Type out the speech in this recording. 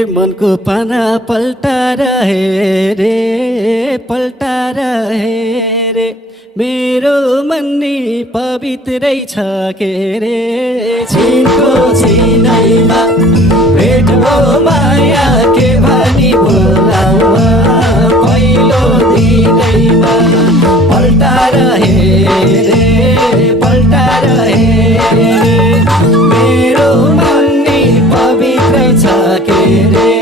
मनको पाना पल्टाएर हेरे पल्टाएर हेरे मेरो मन नि पवित्रै छ के रे। छिनको छिनैमा भेट हो माया के भनी बोलाउँ पहिलो दिनैमा पल्टाएर हेरे पल्टाएर हेरे मेरो मन नि पवित्रै छ के रे।